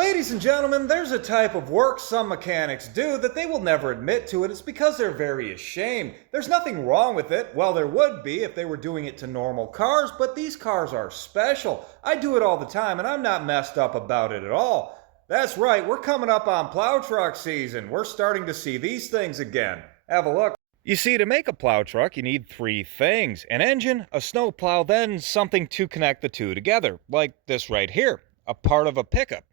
Ladies and gentlemen, there's a type of work some mechanics do that they will never admit to, and it's because they're very ashamed. There's nothing wrong with it. Well, there would be if they were doing it to normal cars, but these cars are special. I do it all the time, and I'm not messed up about it at all. That's right, we're coming up on plow truck season. We're starting to see these things again. Have a look. You see, to make a plow truck, you need three things: an engine, a snow plow, then something to connect the two together, like this right here, a part of a pickup.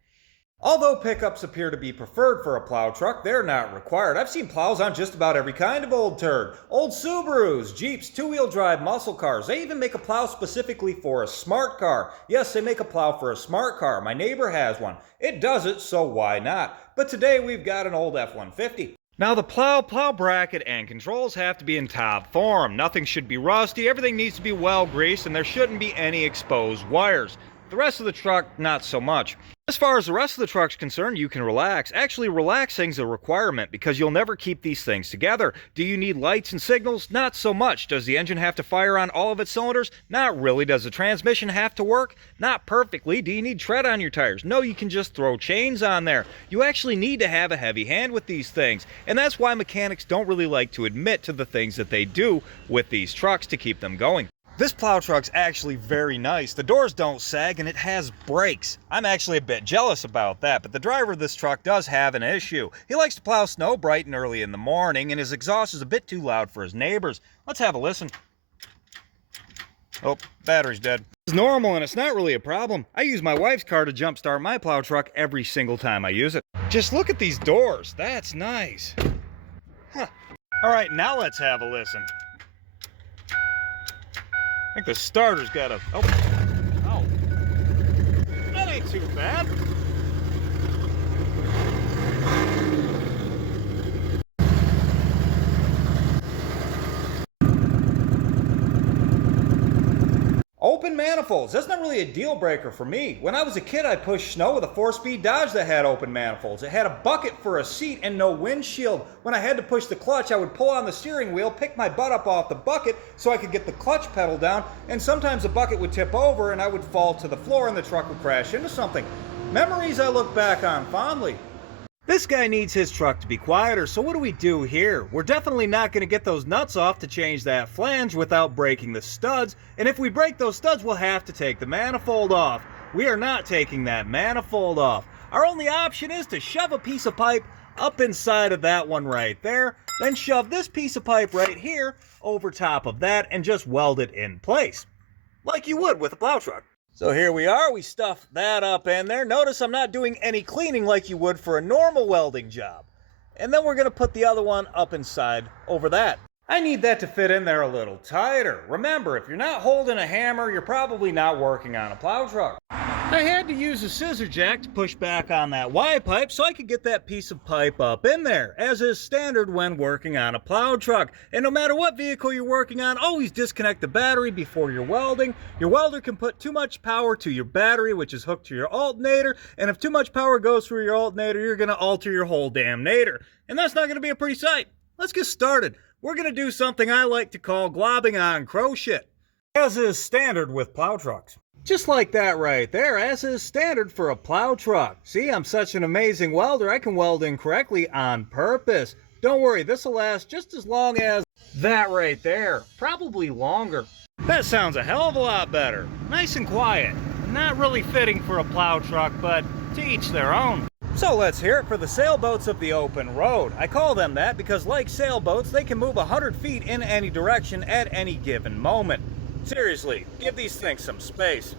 Although pickups appear to be preferred for a plow truck, they're not required. I've seen plows on just about every kind of old turd. Old Subarus, Jeeps, two-wheel drive muscle cars. They even make a plow specifically for a smart car. Yes, they make a plow for a smart car. My neighbor has one. It does it, so why not? But today we've got an old F-150. Now the plow bracket and controls have to be in top form. Nothing should be rusty, everything needs to be well greased, and there shouldn't be any exposed wires. The rest of the truck, not so much. As far as the rest of the truck's concerned, you can relax. Actually, relaxing's a requirement because you'll never keep these things together. Do you need lights and signals? Not so much. Does the engine have to fire on all of its cylinders? Not really. Does the transmission have to work? Not perfectly. Do you need tread on your tires? No, you can just throw chains on there. You actually need to have a heavy hand with these things, and that's why mechanics don't really like to admit to the things that they do with these trucks to keep them going. This plow truck's actually very nice. The doors don't sag and it has brakes. I'm actually a bit jealous about that, but the driver of this truck does have an issue. He likes to plow snow bright and early in the morning, and his exhaust is a bit too loud for his neighbors. Let's have a listen. Oh, battery's dead. It's normal and it's not really a problem. I use my wife's car to jumpstart my plow truck every single time I use it. Just look at these doors. That's nice. Huh. All right, now let's have a listen. I think the starter's got a... Oh. That ain't too bad. Open manifolds. That's not really a deal breaker for me. When I was a kid, I pushed snow with a 4-speed Dodge that had open manifolds. It had a bucket for a seat and no windshield. When I had to push the clutch, I would pull on the steering wheel, pick my butt up off the bucket so I could get the clutch pedal down, and sometimes the bucket would tip over and I would fall to the floor and the truck would crash into something. Memories I look back on fondly. This guy needs his truck to be quieter, so what do we do here? We're definitely not going to get those nuts off to change that flange without breaking the studs, and if we break those studs, we'll have to take the manifold off. We are not taking that manifold off. Our only option is to shove a piece of pipe up inside of that one right there, then shove this piece of pipe right here over top of that and just weld it in place, like you would with a plow truck. So here we are, we stuffed that up in there. Notice I'm not doing any cleaning like you would for a normal welding job. And then we're going to put the other one up inside over that. I need that to fit in there a little tighter. Remember, if you're not holding a hammer, you're probably not working on a plow truck. I had to use a scissor jack to push back on that Y pipe so I could get that piece of pipe up in there, as is standard when working on a plow truck. And no matter what vehicle you're working on, always disconnect the battery before you're welding. Your welder can put too much power to your battery, which is hooked to your alternator, and if too much power goes through your alternator, you're going to alter your whole damn nator. And that's not going to be a pretty sight. Let's get started. We're going to do something I like to call globbing on crow shit, as is standard with plow trucks. Just like that right there, as is standard for a plow truck. See, I'm such an amazing welder, I can weld incorrectly on purpose. Don't worry, this will last just as long as that right there, probably longer. That sounds a hell of a lot better. Nice and quiet. Not really fitting for a plow truck, but to each their own. So let's hear it for the sailboats of the open road. I call them that because, like sailboats, they can move 100 feet in any direction at any given moment. Seriously, give these things some space.